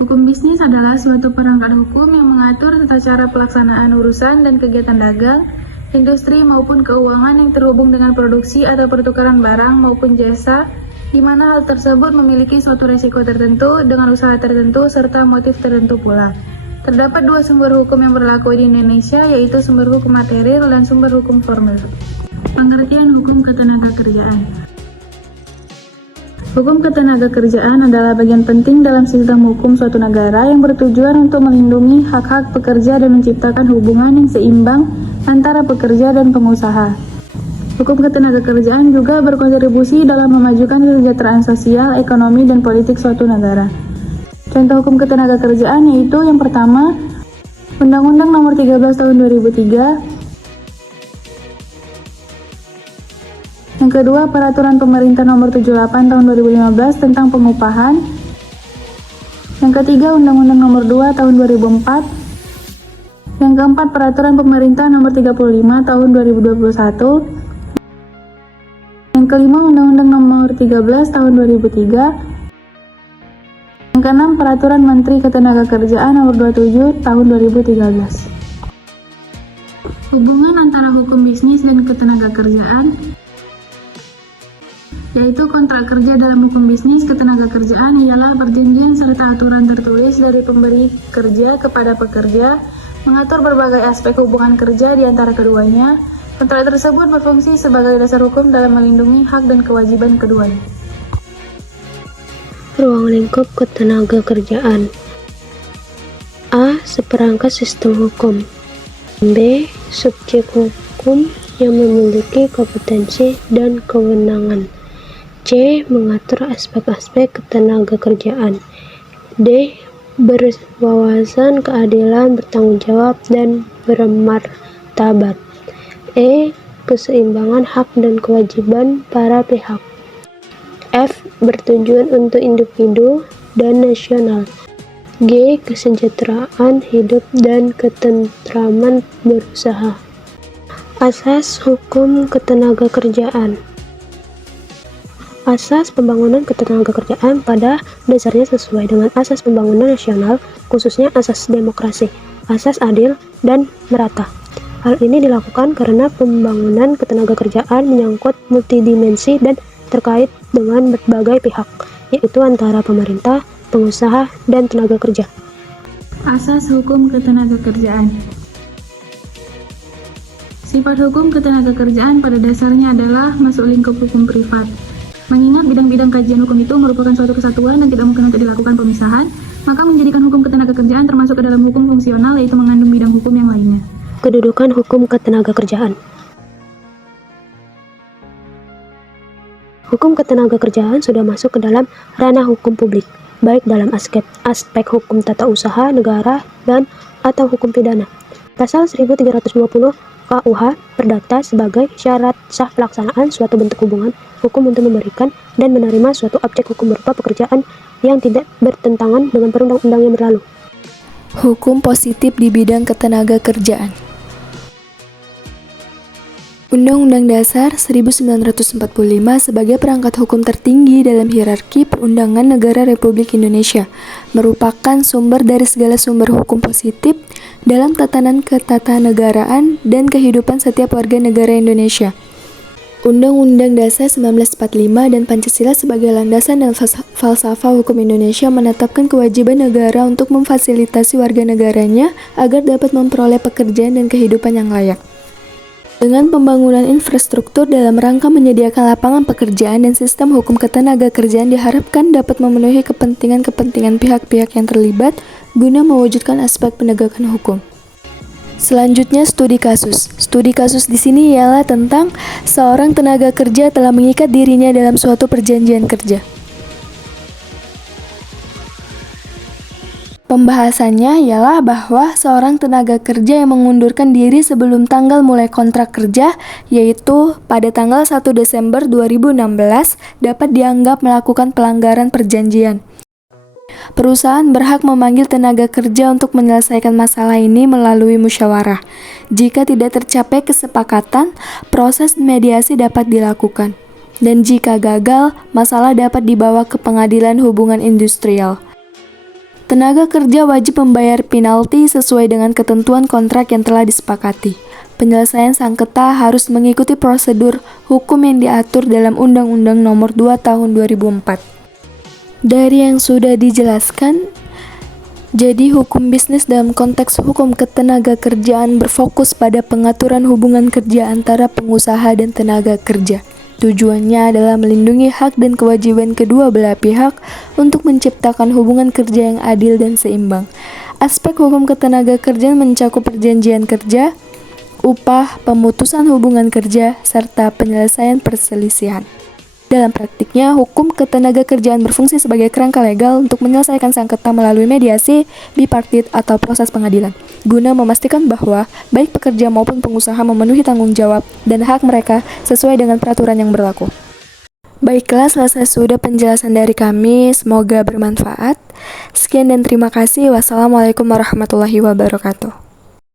Hukum bisnis adalah suatu perangkat hukum yang mengatur tata cara pelaksanaan urusan dan kegiatan dagang, industri maupun keuangan yang terhubung dengan produksi atau pertukaran barang maupun jasa, di mana hal tersebut memiliki suatu risiko tertentu dengan usaha tertentu serta motif tertentu pula. Terdapat dua sumber hukum yang berlaku di Indonesia, yaitu sumber hukum material dan sumber hukum formil. Pengertian hukum ketenagakerjaan. Hukum ketenagakerjaan adalah bagian penting dalam sistem hukum suatu negara yang bertujuan untuk melindungi hak-hak pekerja dan menciptakan hubungan yang seimbang antara pekerja dan pengusaha. Hukum ketenagakerjaan juga berkontribusi dalam memajukan kesejahteraan sosial, ekonomi, dan politik suatu negara. Contoh hukum ketenagakerjaan yaitu yang pertama, Undang-Undang Nomor 13 Tahun 2003. Yang kedua, Peraturan Pemerintah Nomor 78 Tahun 2015 tentang pengupahan. Yang ketiga, Undang-Undang Nomor 2 Tahun 2004. Yang keempat, Peraturan Pemerintah Nomor 35 Tahun 2021. Yang kelima, Undang-Undang Nomor 13 Tahun 2003. Yang keenam, Peraturan Menteri Ketenagakerjaan Nomor 27 Tahun 2013. Hubungan antara hukum bisnis dan ketenagakerjaan, yaitu kontrak kerja dalam hukum bisnis ketenagakerjaan ialah perjanjian serta aturan tertulis dari pemberi kerja kepada pekerja, mengatur berbagai aspek hubungan kerja di antara keduanya. Kontrak tersebut berfungsi sebagai dasar hukum dalam melindungi hak dan kewajiban keduanya. Ruang lingkup ketenagakerjaan. A. Seperangkat sistem hukum. B. Subjek hukum yang memiliki kompetensi dan kewenangan. C. Mengatur aspek-aspek ketenagakerjaan. D. Berwawasan keadilan, bertanggung jawab, dan bermartabat. E. Keseimbangan hak dan kewajiban para pihak. F. Bertujuan untuk individu dan nasional. G. Kesejahteraan hidup dan ketentraman berusaha. Asas hukum ketenagakerjaan. Asas pembangunan ketenagakerjaan pada dasarnya sesuai dengan asas pembangunan nasional, khususnya asas demokrasi, asas adil, dan merata. Hal ini dilakukan karena pembangunan ketenagakerjaan menyangkut multidimensi dan terkait dengan berbagai pihak, yaitu antara pemerintah, pengusaha, dan tenaga kerja. Asas hukum ketenagakerjaan. Sifat hukum ketenagakerjaan pada dasarnya adalah masuk lingkup hukum privat. Mengingat bidang-bidang kajian hukum itu merupakan suatu kesatuan dan tidak mungkin untuk dilakukan pemisahan, maka menjadikan hukum ketenagakerjaan termasuk ke dalam hukum fungsional, yaitu mengandung bidang hukum yang lainnya. Kedudukan hukum ketenagakerjaan. Hukum ketenagakerjaan sudah masuk ke dalam ranah hukum publik, baik dalam aspek hukum tata usaha negara dan atau hukum pidana. Pasal 1320 KUH Perdata sebagai syarat sah pelaksanaan suatu bentuk hubungan hukum untuk memberikan dan menerima suatu objek hukum berupa pekerjaan yang tidak bertentangan dengan perundang-undang yang berlalu. Hukum positif di bidang ketenagakerjaan. Undang-Undang Dasar 1945 sebagai perangkat hukum tertinggi dalam hierarki perundangan negara Republik Indonesia merupakan sumber dari segala sumber hukum positif dalam tatanan ketatanegaraan dan kehidupan setiap warga negara Indonesia. Undang-Undang Dasar 1945 dan Pancasila sebagai landasan dan falsafah hukum Indonesia menetapkan kewajiban negara untuk memfasilitasi warga negaranya agar dapat memperoleh pekerjaan dan kehidupan yang layak. Dengan pembangunan infrastruktur dalam rangka menyediakan lapangan pekerjaan dan sistem hukum ketenagakerjaan diharapkan dapat memenuhi kepentingan-kepentingan pihak-pihak yang terlibat guna mewujudkan aspek penegakan hukum. Selanjutnya, studi kasus. Studi kasus di sini ialah tentang seorang tenaga kerja telah mengikat dirinya dalam suatu perjanjian kerja. Pembahasannya ialah bahwa seorang tenaga kerja yang mengundurkan diri sebelum tanggal mulai kontrak kerja, yaitu pada tanggal 1 Desember 2016, dapat dianggap melakukan pelanggaran perjanjian. Perusahaan berhak memanggil tenaga kerja untuk menyelesaikan masalah ini melalui musyawarah. Jika tidak tercapai kesepakatan, proses mediasi dapat dilakukan. Dan jika gagal, masalah dapat dibawa ke pengadilan hubungan industrial. Tenaga kerja wajib membayar penalti sesuai dengan ketentuan kontrak yang telah disepakati. Penyelesaian sengketa harus mengikuti prosedur hukum yang diatur dalam Undang-Undang Nomor 2 Tahun 2004. Dari yang sudah dijelaskan, jadi hukum bisnis dalam konteks hukum ketenaga kerjaan berfokus pada pengaturan hubungan kerja antara pengusaha dan tenaga kerja. Tujuannya adalah melindungi hak dan kewajiban kedua belah pihak untuk menciptakan hubungan kerja yang adil dan seimbang. Aspek hukum ketenaga kerjaan mencakup perjanjian kerja, upah, pemutusan hubungan kerja, serta penyelesaian perselisihan. Dalam praktiknya, hukum ketenaga kerjaan berfungsi sebagai kerangka legal untuk menyelesaikan sengketa melalui mediasi, bipartit, atau proses pengadilan, guna memastikan bahwa baik pekerja maupun pengusaha memenuhi tanggung jawab dan hak mereka sesuai dengan peraturan yang berlaku. Baiklah, selesai sudah penjelasan dari kami, semoga bermanfaat. Sekian dan terima kasih. Wassalamualaikum warahmatullahi wabarakatuh.